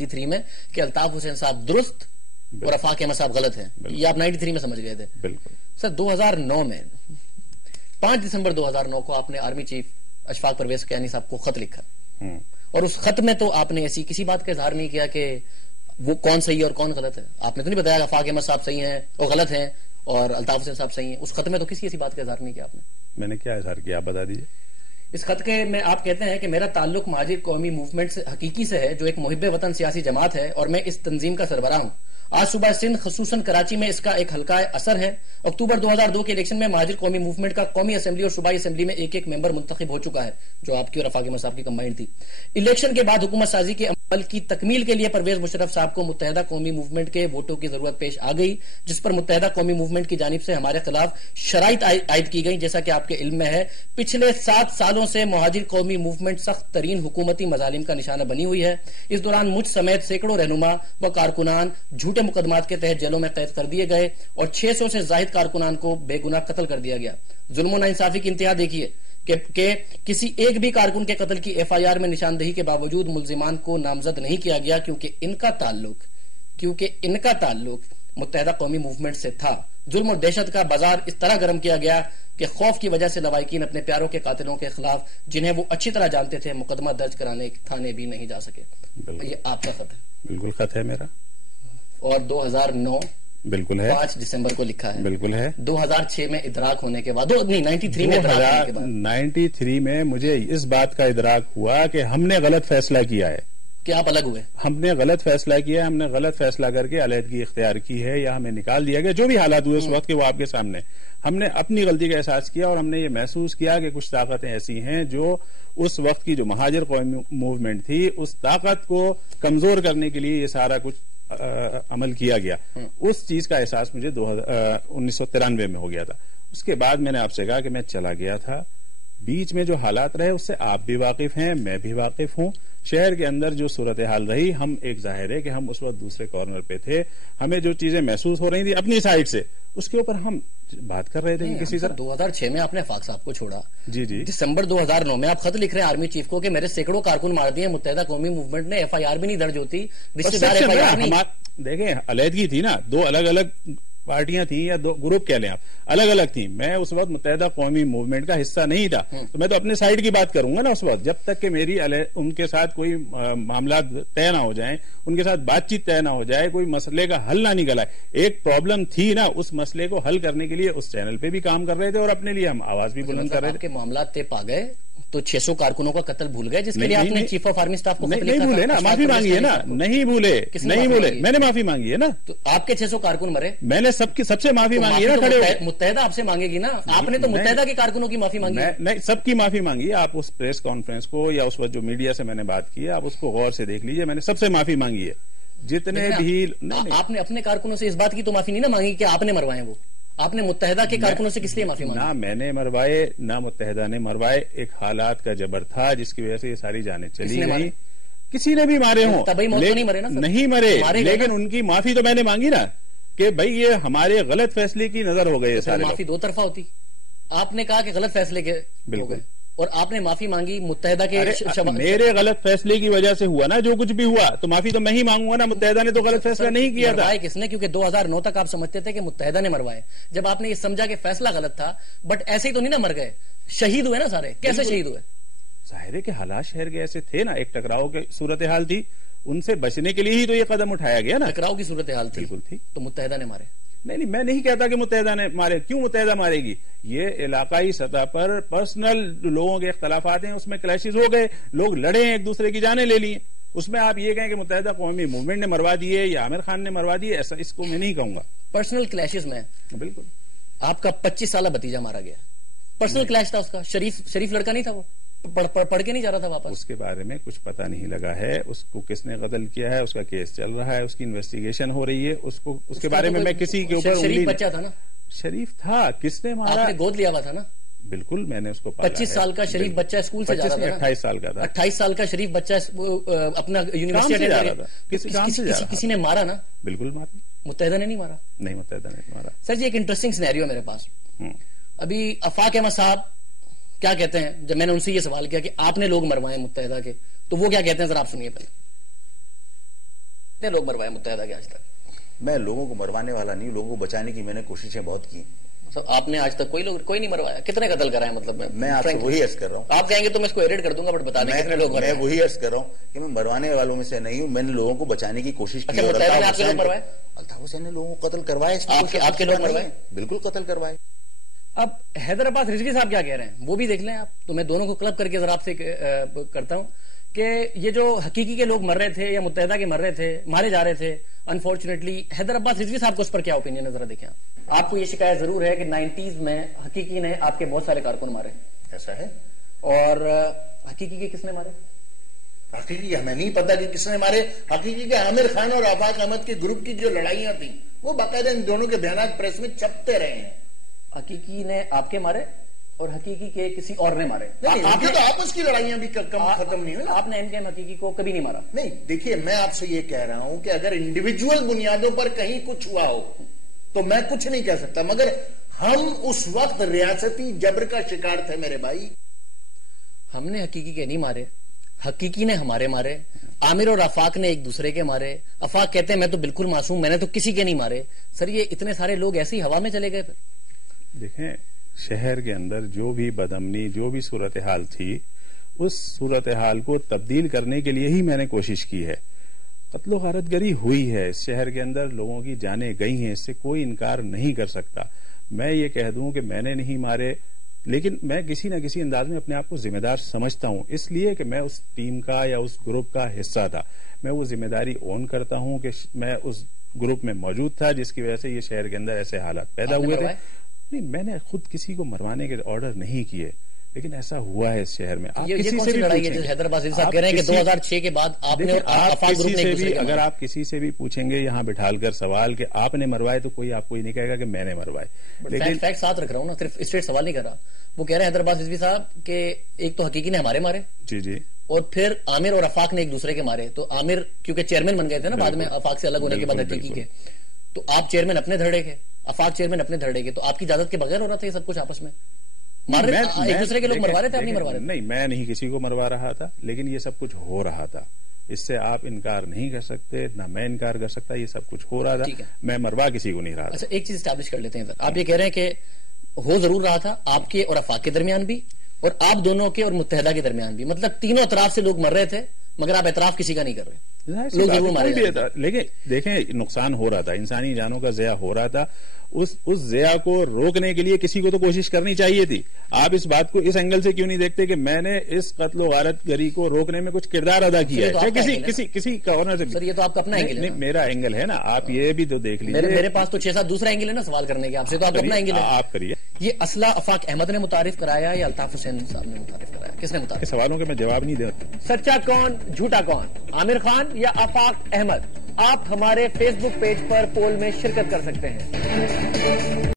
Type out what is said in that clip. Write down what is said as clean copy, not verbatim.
93 میں کہ الطاف حسین صاحب درست اور آفاق احمد صاحب غلط ہیں. یہ آپ 93 میں سمجھ گئے تھے. بالکل سر 2009 میں 5 دسمبر 2009 کو آپ نے آرمی چیف اشفاق پرویز کیانی صاحب کو خط لکھا, اور اس خط میں تو آپ نے ایسی کسی بات کا اظہار نہیں کیا کہ وہ کون صحیح ہے اور کون غلط ہے. آپ نے تو نہیں بتایا آفاق احمد صاحب صحیح ہیں اور غلط ہیں اور الطاف حسین صاحب صحیح ہیں. اس خط میں تو کسی ایسی بات کا اظہار نہیں کیا آپ نے. میں نے کیا اظہار کیا آپ بتا دیجیے. اس خط کے میں آپ کہتے ہیں کہ میرا تعلق مہاجر قومی موومنٹ سے حقیقی سے ہے جو ایک محب وطن سیاسی جماعت ہے, اور میں اس تنظیم کا سربراہ ہوں. آج صبح سندھ خصوصاً کراچی میں اس کا ایک حلقہ اثر ہے. اکتوبر 2002 کے الیکشن میں مہاجر قومی موومنٹ کا قومی اسمبلی اور صوبائی اسمبلی میں ایک ممبر منتخب ہو چکا ہے, جو آپ کی اور آفاق احمد صاحب کی کمبائنڈ تھی. الیکشن کے بعد حکومت سازی کے عمل کی تکمیل کے لیے پرویز مشرف صاحب کو متحدہ قومی موومنٹ کے ووٹوں کی ضرورت پیش آ گئی, جس پر متحدہ قومی موومنٹ کی جانب سے ہمارے خلاف شرائط عائد کی گئی. جیسا کہ آپ کے علم میں ہے, پچھلے 7 سالوں سے مہاجر قومی موومنٹ سخت ترین حکومتی مظالم کا نشانہ بنی ہوئی ہے. اس دوران مجھ سمیت سینکڑوں رہنما و کارکنان جھوٹے مقدمات کے تحت جیلوں میں قید کر دیے گئے اور 600 سے زائد کارکنان کو بے گناہ قتل کر دیا گیا. ظلم و ناانصافی کی انتہا دیکھیے کہ کسی ایک بھی کارکن کے قتل کی ایف آئی آر میں نشاندہی کے باوجود ملزمان کو نامزد نہیں کیا گیا, کیونکہ ان کا تعلق متحدہ قومی موومنٹ سے تھا. ظلم اور دہشت کا بازار اس طرح گرم کیا گیا کہ خوف کی وجہ سے لوائقین اپنے پیاروں کے قاتلوں کے خلاف, جنہیں وہ اچھی طرح جانتے تھے, مقدمہ درج کرانے تھانے بھی نہیں جا سکے. یہ آپ کا خط ہے. بالکل خط ہے میرا. اور 2009 بالکل ہے, 5 دسمبر کو لکھا ہے. بالکل ہے. 2006 میں ادراک ہونے کے بعد, نہیں 93 میں ادراک ہونے کے بعد, 93 میں مجھے اس بات کا ادراک ہوا کہ ہم نے غلط فیصلہ کیا ہے. کہ آپ الگ ہوئے. ہم نے غلط فیصلہ کیا ہے, ہم نے غلط فیصلہ کر کے علیحدگی اختیار کی ہے, یا ہمیں نکال دیا گیا. جو بھی حالات ہوئے اس وقت کے وہ آپ کے سامنے. ہم نے اپنی غلطی کا احساس کیا, اور ہم نے یہ محسوس کیا کہ کچھ طاقتیں ایسی ہیں جو اس وقت کی جو مہاجر قومی موومنٹ تھی, اس طاقت کو کمزور کرنے کے لیے یہ سارا کچھ عمل کیا گیا. اس چیز کا احساس مجھے 1993 میں ہو گیا تھا. اس کے بعد میں نے آپ سے کہا کہ میں چلا گیا تھا. بیچ میں جو حالات رہے اس سے آپ بھی واقف ہیں, میں بھی واقف ہوں. شہر کے اندر جو صورتحال رہی, ہم ایک ظاہر ہے کہ ہم اس وقت دوسرے کارنر پہ تھے. ہمیں جو چیزیں محسوس ہو رہی تھی اپنی سائڈ سے, اس کے اوپر ہم بات کر رہے تھے کہ کسی طرح. 2006 میں آپ نے آفاق صاحب کو چھوڑا. جی جی. دسمبر 2009 میں آپ خط لکھ رہے ہیں آرمی چیف کو کہ میرے سینکڑوں کارکن مار دیے, متحدہ قومی موومنٹ نے ایف آئی آر بھی نہیں درج ہوتی. دیکھیں علیحدگی تھی نا, 2 الگ الگ پارٹیاں تھیں یا 2 گروپ کہہ لیں آپ, الگ الگ تھیں. میں اس وقت متحدہ قومی موومنٹ کا حصہ نہیں تھا, تو میں تو اپنے سائڈ کی بات کروں گا نا اس وقت, جب تک کہ میری ان کے ساتھ کوئی معاملات طے نہ ہو جائیں, ان کے ساتھ بات چیت طے نہ ہو جائے, کوئی مسئلے کا حل نہ نکل آئے. ایک پرابلم تھی نا, اس مسئلے کو حل کرنے کے لیے اس چینل پہ بھی کام کر رہے تھے, اور اپنے لیے ہم آواز بھی بلند کر رہے تھے. معاملات طے پا گئے تو 600 کارکنوں کا قتل بھول گئے, جس کے لیے آپ نے چیف آف آرمی اسٹاف کو نہیں بھولے نا, معافی مانگی ہے نا. نہیں بھولے, میں نے معافی مانگی ہے نا. تو آپ کے 600 کارکن مرے, میں نے سب سے معافی مانگی ہے نا. متحدہ آپ سے مانگے گی نا, آپ نے تو متحدہ کے کارکنوں کی معافی مانگی. نہیں, سب کی معافی مانگی ہے. آپ اس پریس کانفرنس کو یا اس وقت جو میڈیا سے میں نے بات کی ہے, آپ اس کو غور سے دیکھ لیجئے. میں نے سب سے معافی مانگی ہے, جتنے بھی. آپ نے اپنے کارکنوں سے اس بات کی تو معافی نہیں نا مانگی کہ آپ نے مروائے. وہ آپ نے متحدہ کے کارکنوں سے کس لیے معافی مانگی؟ نہ میں نے مروائے نہ متحدہ نے مروائے. ایک حالات کا جبر تھا جس کی وجہ سے یہ ساری جانیں چلی گئی. کسی نے بھی مارے ہوں, نہیں مرے, لیکن ان کی معافی تو میں نے مانگی نا کہ بھائی یہ ہمارے غلط فیصلے کی نظر ہو گئی. سارے معافی 2 طرفہ ہوتی. آپ نے کہا کہ غلط فیصلے کے ہو گئے, اور آپ نے معافی مانگی متحدہ کے. میرے غلط فیصلے کی وجہ سے ہوا نا جو کچھ بھی ہوا, تو معافی تو میں ہی مانگوں گا نا. متحدہ نے تو غلط فیصلہ نہیں کیا تھا. کس نے؟ کیونکہ 2009 تک آپ سمجھتے تھے کہ متحدہ نے مروائے. جب آپ نے یہ سمجھا کہ فیصلہ غلط تھا, بٹ ایسے ہی تو نہیں نا مر گئے, شہید ہوئے نا سارے. کیسے شہید ہوئے؟ ظاہر ہے کہ حالات شہر کے ایسے تھے نا, ایک ٹکراؤ کی صورتحال تھی, ان سے بچنے کے لیے ہی تو یہ قدم اٹھایا گیا نا. ٹکراؤ کی صورتحال بالکل تھی, تو متحدہ نے مارے. نہیں, میں نہیں کہتا کہ متحدہ نے مارے. کیوں متحدہ مارے گی؟ یہ علاقائی سطح پر پرسنل لوگوں کے اختلافات ہیں, اس میں کلیشز ہو گئے, لوگ لڑے ہیں, ایک دوسرے کی جانیں لے لی. اس میں آپ یہ کہیں کہ متحدہ قومی موومنٹ نے مروا دیے یا عامر خان نے مروا دیے, ایسا اس کو میں نہیں کہوں گا. پرسنل کلیشز میں بالکل آپ کا 25 سالہ بھتیجا مارا گیا, پرسنل کلیش تھا اس کا. شریف لڑکا نہیں تھا, وہ پڑھ کے نہیں جا رہا تھا واپس. اس کے بارے میں کچھ پتہ نہیں لگا ہے, اس کو کس نے قتل کیا ہے, اس کا کیس چل رہا ہے, اس کی انویسٹیگیشن ہو رہی ہے. اس کے بارے میں کسی کے اوپر. شریف بچہ تھا نا, شریف تھا, کس نے مارا؟ آپ نے گود لیا ہوا تھا نا. بالکل, میں نے اس کو 25 سال کا شریف بچہ اسکول سے جا رہا تھا. 28 سال کا تھا. 28 سال کا شریف بچہ اپنا یونیورسٹی جا رہا تھا. کسی نے مارا نا. بالکل مارا. متحدہ نے نہیں مارا. نہیں, متحدہ نے مارا. سر جی ایک انٹرسٹنگ سینیریو میرے پاس. ابھی آفاق احمد صاحب کیا کہتے ہیں, جب میں نے ان سے یہ سوال کیا کہ آپ نے لوگ مروائے متحدہ کے, تو وہ کیا کہتے ہیں ذرا آپ سنیے پہلے. کتنے لوگ مروائے متحدہ کے آج تک؟ میں لوگوں کو مروانے والا نہیں، لوگوں کو بچانے کی میں نے کوششیں بہت کی. آپ نے آج تک کوئی نہیں مروایا؟ کتنے قتل کرائے؟ مطلب میں آپ سے وہی عرض کر رہا ہوں. آپ کہیں گے تو میں اس کو ایڈٹ کر دوں گا، بٹ بتا دیں کتنے لوگ مرائے. میں وہی عرض کر رہا ہوں کہ میں مروانے والوں میں سے نہیں ہوں، میں نے لوگوں کو بچانے کی کوشش کی. الطاف حسین نے لوگوں کو قتل کروائے. آپ کے لوگ مروائے؟ بالکل قتل کروائے. اب حیدر عباس رضوی صاحب کیا کہہ رہے ہیں وہ بھی دیکھ لیں آپ. تو میں دونوں کو کلب کر کے ذرا آپ سے کرتا ہوں کہ یہ جو حقیقی کے لوگ مر رہے تھے یا متحدہ کے مر رہے تھے، مارے جا رہے تھے انفارچونیٹلی، حیدر عباس رضوی صاحب کو اس پر کیا اوپینین ہے ذرا دیکھیں. آپ کو یہ شکایت ضرور ہے کہ 90s میں حقیقی نے آپ کے بہت سارے کارکن مارے. ایسا ہے؟ اور حقیقی کے کس نے مارے؟ حقیقی ہمیں نہیں پتا کہ کس نے مارے. حقیقی کے عامر خان اور آفاق احمد کے گروپ کی جو لڑائیاں تھیں وہ باقاعدہ ان دونوں کے بیانات پریس میں چھپتے رہے ہیں. حقیقی نے آپ کے مارے اور حقیقی کے کسی اور نے مارے. آپ تو آپس کی لڑائیاں بھی ختم نہیں ہوئی. آپ نے ایم کے ایم حقیقی کو کبھی نہیں مارا. نہیں دیکھیے، میں آپ سے یہ کہہ رہا ہوں کہ اگر انڈیویجول بنیادوں پر کہیں کچھ ہوا ہو تو میں کچھ نہیں کہہ سکتا، مگر ہم اس وقت ریاستی جبر کا شکار تھے میرے بھائی. ہم نے حقیقی کے نہیں مارے، حقیقی نے ہمارے مارے. عامر اور آفاق نے ایک دوسرے کے مارے. آفاق کہتے ہیں میں تو بالکل معصوم، میں نے تو کسی کے نہیں مارے. سر یہ اتنے سارے لوگ ایسی ہوا میں چلے گئے. پھر دیکھیں، شہر کے اندر جو بھی بدامنی، جو بھی صورتحال تھی، اس صورتحال کو تبدیل کرنے کے لیے ہی میں نے کوشش کی ہے. قتل و غارت گری ہوئی ہے اس شہر کے اندر، لوگوں کی جانیں گئی ہیں، اس سے کوئی انکار نہیں کر سکتا. میں یہ کہہ دوں کہ میں نے نہیں مارے، لیکن میں کسی نہ کسی انداز میں اپنے آپ کو ذمہ دار سمجھتا ہوں، اس لیے کہ میں اس ٹیم کا یا اس گروپ کا حصہ تھا. میں وہ ذمہ داری اون کرتا ہوں کہ میں اس گروپ میں موجود تھا جس کی وجہ سے یہ شہر کے اندر ایسے حالات پیدا ہوئے تھے. نہیں، میں نے خود کسی کو مروانے کے آرڈر نہیں کیے، لیکن ایسا ہوا ہے اس شہر میں. آپ کسی سے بھی حیدر عباس رضوی صاحب کہہ رہے ہیں کہ 2006 کے بعد آپ نے اگر آپ کسی سے بھی پوچھیں گے یہاں بٹھال کر سوال کہ آپ نے مروائے، تو کوئی آپ کو نہیں کہے گا کہ میں نے مروائے. لیکن فیکٹ ساتھ رکھ رہا ہوں نا، صرف اسٹریٹ سوال نہیں کر رہا. وہ کہہ رہے ہیں حیدر عباس رضوی صاحب کہ ایک تو حقیقی نے ہمارے مارے، جی، اور پھر عامر اور آفاق نے ایک دوسرے کے مارے. تو عامر کیونکہ چیئرمین بن گئے تھے نا بعد میں آفاق سے الگ ہونے کے بعد حقیقی کے، تو آپ چیئرمین اپنے دھڑے کے، آفاق چیئرمین اپنے دھڑے کے. تو آپ کی اجازت کے بغیر ہو رہا تھا یہ سب کچھ آپس میں؟ ایک دوسرے کے لوگ مروا رہے تھے، آپ نہیں مروا رہے؟ نہیں، میں نہیں کسی کو مروا رہا تھا، لیکن یہ سب کچھ ہو رہا تھا. اس سے آپ انکار نہیں کر سکتے، نہ میں انکار کر سکتا. یہ سب کچھ ہو رہا تھا، میں مروا کسی کو نہیں رہا تھا. اچھا، ایک چیز اسٹیبلش کر لیتے ہیں. آپ یہ کہہ رہے ہیں کہ ہو ضرور رہا تھا آپ کے اور آفاق کے درمیان بھی، اور آپ دونوں کے اور متحدہ کے درمیان بھی. مطلب تینوں اطراف سے لوگ مر رہے تھے، مگر آپ اعتراف کسی کا نہیں کر رہے. لوگ ضرور مارے جا رہے تھے. لیکن دیکھیں، نقصان ہو رہا تھا، انسانی جانوں کا ضیاع ہو رہا تھا. اس ضیاع کو روکنے کے لیے کسی کو تو کوشش کرنی چاہیے تھی. آپ اس بات کو اس اینگل سے کیوں نہیں دیکھتے کہ میں نے اس قتل و غارت گری کو روکنے میں کچھ کردار ادا کیا ہے کسی کارنر سے؟ سر یہ تو آپ کا اپنا اینگل ہے. میرا اینگل ہے نا، آپ یہ بھی تو دیکھ لیجیے. میرے پاس تو 6-7 دوسرا اینگل ہے نا سوال کرنے کے. آپ سے تو آپ اپنا اینگل ہے. آپ کریے. یہ اسلحہ آفاق احمد نے متعارف کرایا یا الطاف حسین صاحب نے متعارف کرایا؟ کس نے متعارف؟ سوالوں کے میں جواب نہیں دیتا. سچا کون جھوٹا کون، عامر خان یا آفاق احمد؟ آپ ہمارے فیس بک پیج پر پول میں شرکت کر سکتے ہیں.